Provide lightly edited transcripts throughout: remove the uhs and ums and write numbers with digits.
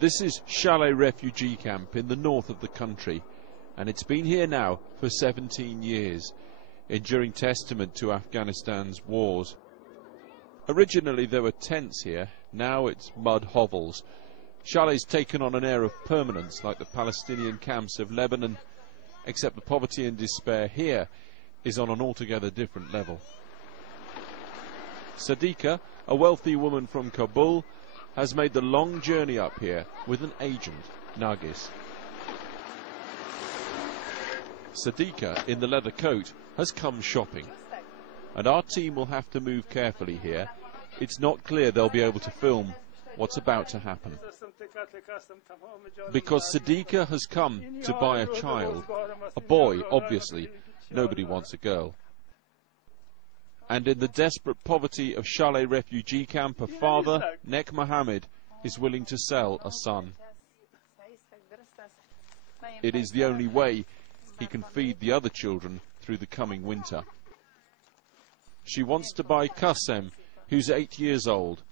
This is Chalet refugee camp in the north of the country, and it's been here now for 17 years, enduring testament to Afghanistan's wars. Originally there were tents here, now it's mud hovels. Chalet's taken on an air of permanence like the Palestinian camps of Lebanon, except the poverty and despair here is on an altogether different level. Sadiqa, a wealthy woman from Kabul, has made the long journey up here with an agent, Nargis. Sadiqa, in the leather coat, has come shopping. And our team will have to move carefully here. It's not clear they'll be able to film what's about to happen. Because Sadiqa has come to buy a child. A boy, obviously. Nobody wants a girl. And in the desperate poverty of Chalet refugee camp, a father, Nek Mohammed, is willing to sell a son. It is the only way he can feed the other children through the coming winter. She wants to buy Qasem, who's 8 years old.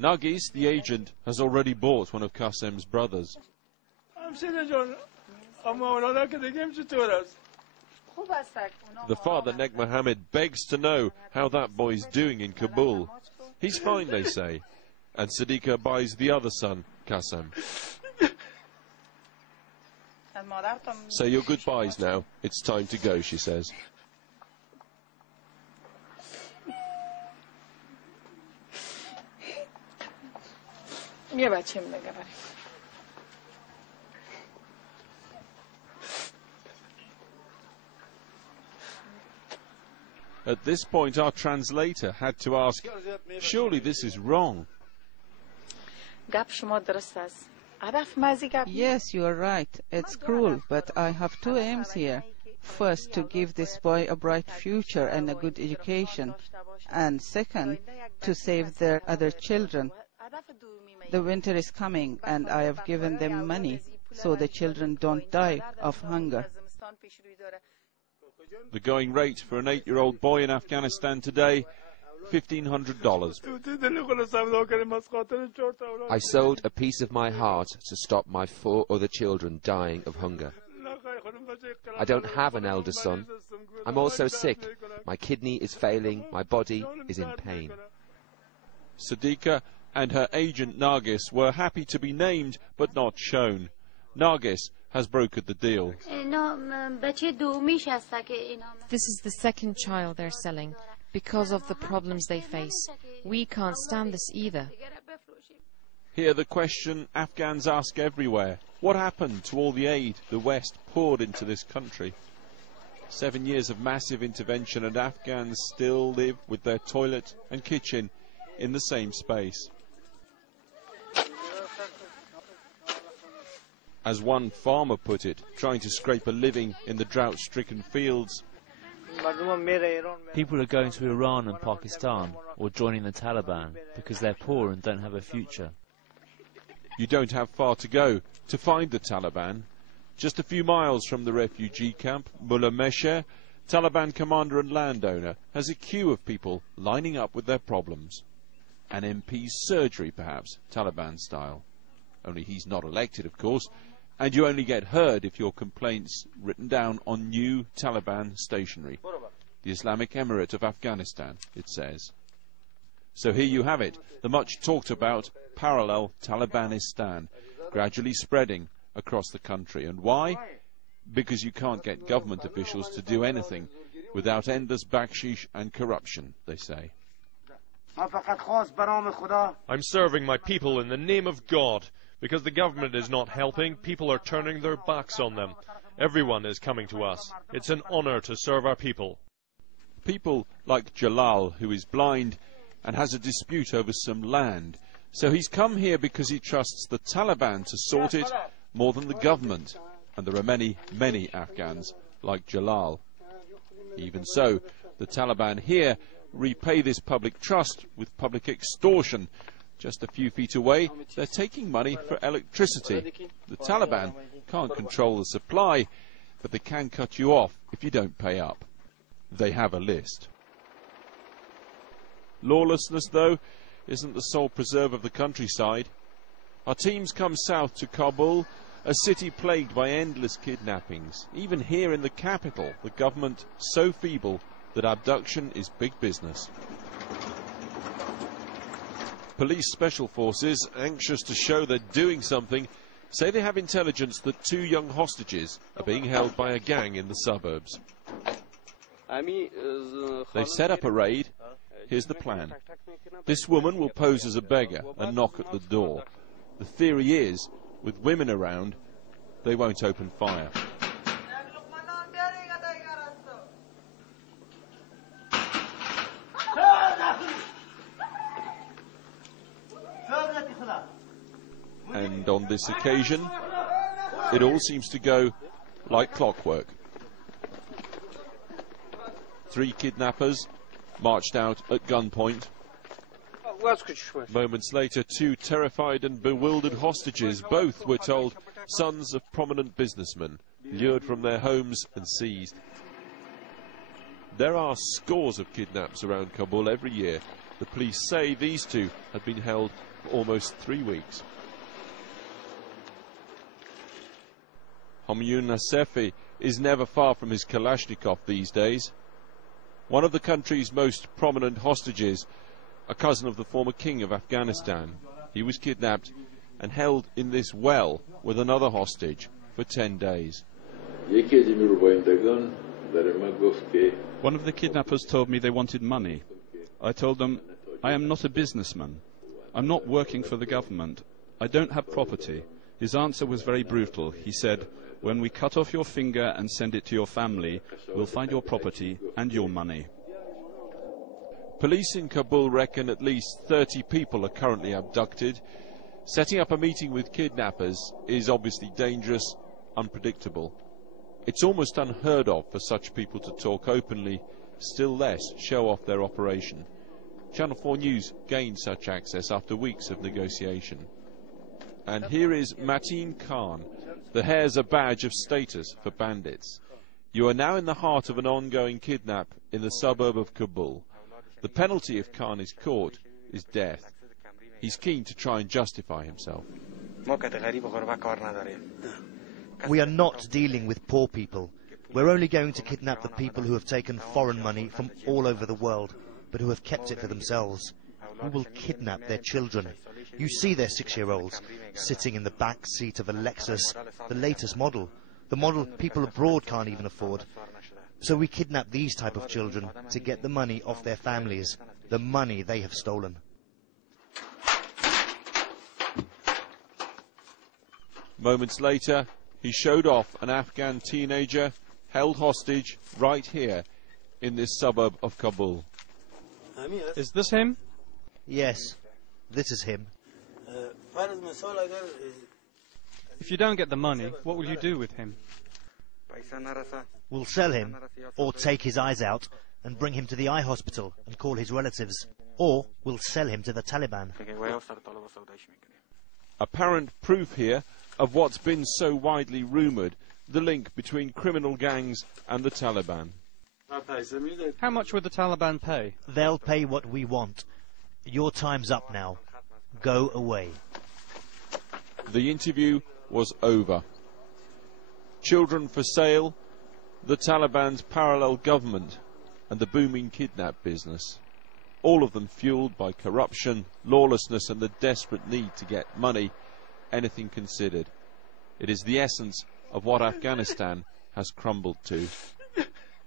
Nargis, the agent, has already bought one of Qasem's brothers. The father, Nek Mohammed, begs to know how that boy's doing in Kabul. He's fine, they say. And Sadiqa buys the other son, Qasem. Say your goodbyes now. It's time to go, she says. At this point, our translator had to ask, surely this is wrong. Yes, you are right. It's cruel, but I have two aims here. First, to give this boy a bright future and a good education. And second, to save their other children. The winter is coming, and I have given them money, so the children don't die of hunger. The going rate for an 8-year-old boy in Afghanistan today, $1,500. I sold a piece of my heart to stop my 4 other children dying of hunger. I don't have an elder son. I'm also sick. My kidney is failing. My body is in pain. Sadiqa and her agent Nargis were happy to be named but not shown. Nargis has brokered the deal. This is the second child they're selling because of the problems they face. We can't stand this either. Here the question Afghans ask everywhere. What happened to all the aid the West poured into this country? 7 years of massive intervention and Afghans still live with their toilet and kitchen in the same space. As one farmer put it, trying to scrape a living in the drought-stricken fields. People are going to Iran and Pakistan or joining the Taliban because they're poor and don't have a future. You don't have far to go to find the Taliban. Just a few miles from the refugee camp, Mullah Mesher, Taliban commander and landowner, has a queue of people lining up with their problems. An MP's surgery, perhaps, Taliban style. Only he's not elected, of course, and you only get heard if your complaint's written down on new Taliban stationery. The Islamic Emirate of Afghanistan, it says. So here you have it, the much talked about parallel Talibanistan, gradually spreading across the country. And why? Because you can't get government officials to do anything without endless backsheesh and corruption, they say. I'm serving my people in the name of God. Because the government is not helping, people are turning their backs on them. Everyone is coming to us. It's an honor to serve our people. People like Jalal, who is blind and has a dispute over some land. So he's come here because he trusts the Taliban to sort it more than the government. And there are many, many Afghans like Jalal. Even so, the Taliban here repay this public trust with public extortion. Just a few feet away, they're taking money for electricity. The Taliban can't control the supply, but they can cut you off if you don't pay up. They have a list. Lawlessness, though, isn't the sole preserve of the countryside. Our teams come south to Kabul, a city plagued by endless kidnappings. Even here in the capital, the government so feeble that abduction is big business. Police special forces, anxious to show they're doing something, say they have intelligence that 2 young hostages are being held by a gang in the suburbs. They've set up a raid. Here's the plan. This woman will pose as a beggar and knock at the door. The theory is, with women around, they won't open fire. And on this occasion, it all seems to go like clockwork. 3 kidnappers marched out at gunpoint. Moments later, 2 terrified and bewildered hostages, both, we're told, sons of prominent businessmen, lured from their homes and seized. There are scores of kidnaps around Kabul every year. The police say these 2 had been held for almost 3 weeks. Hamyun Nasefi is never far from his Kalashnikov these days. One of the country's most prominent hostages, a cousin of the former king of Afghanistan. He was kidnapped and held in this well with another hostage for 10 days. One of the kidnappers told me they wanted money. I told them, I am not a businessman. I'm not working for the government. I don't have property. His answer was very brutal. He said, when we cut off your finger and send it to your family, we'll find your property and your money. Police in Kabul reckon at least 30 people are currently abducted. Setting up a meeting with kidnappers is obviously dangerous, unpredictable. It's almost unheard of for such people to talk openly, still less show off their operation. Channel 4 News gained such access after weeks of negotiation. And here is Mateen Khan. The hair's a badge of status for bandits. You are now in the heart of an ongoing kidnap in the suburb of Kabul. The penalty if Khan is caught is death. He's keen to try and justify himself. We are not dealing with poor people. We're only going to kidnap the people who have taken foreign money from all over the world, but who have kept it for themselves. We will kidnap their children. You see their 6-year-olds sitting in the back seat of a Lexus, the latest model, the model people abroad can't even afford. So we kidnap these type of children to get the money off their families, the money they have stolen. Moments later, he showed off an Afghan teenager held hostage right here in this suburb of Kabul. Is this him? Yes, this is him. If you don't get the money, what will you do with him? We'll sell him, or take his eyes out and bring him to the eye hospital and call his relatives, or we'll sell him to the Taliban. Apparent proof here of what's been so widely rumoured, the link between criminal gangs and the Taliban. How much would the Taliban pay? They'll pay what we want. Your time's up now. Go away. The interview was over. Children for sale, the Taliban's parallel government, and the booming kidnap business. All of them fueled by corruption, lawlessness, and the desperate need to get money, anything considered. It is the essence of what Afghanistan has crumbled to.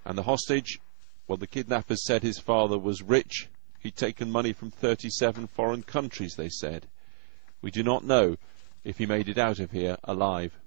And the hostage, well, the kidnappers said his father was rich. He'd taken money from 37 foreign countries, they said. We do not know if he made it out of here alive.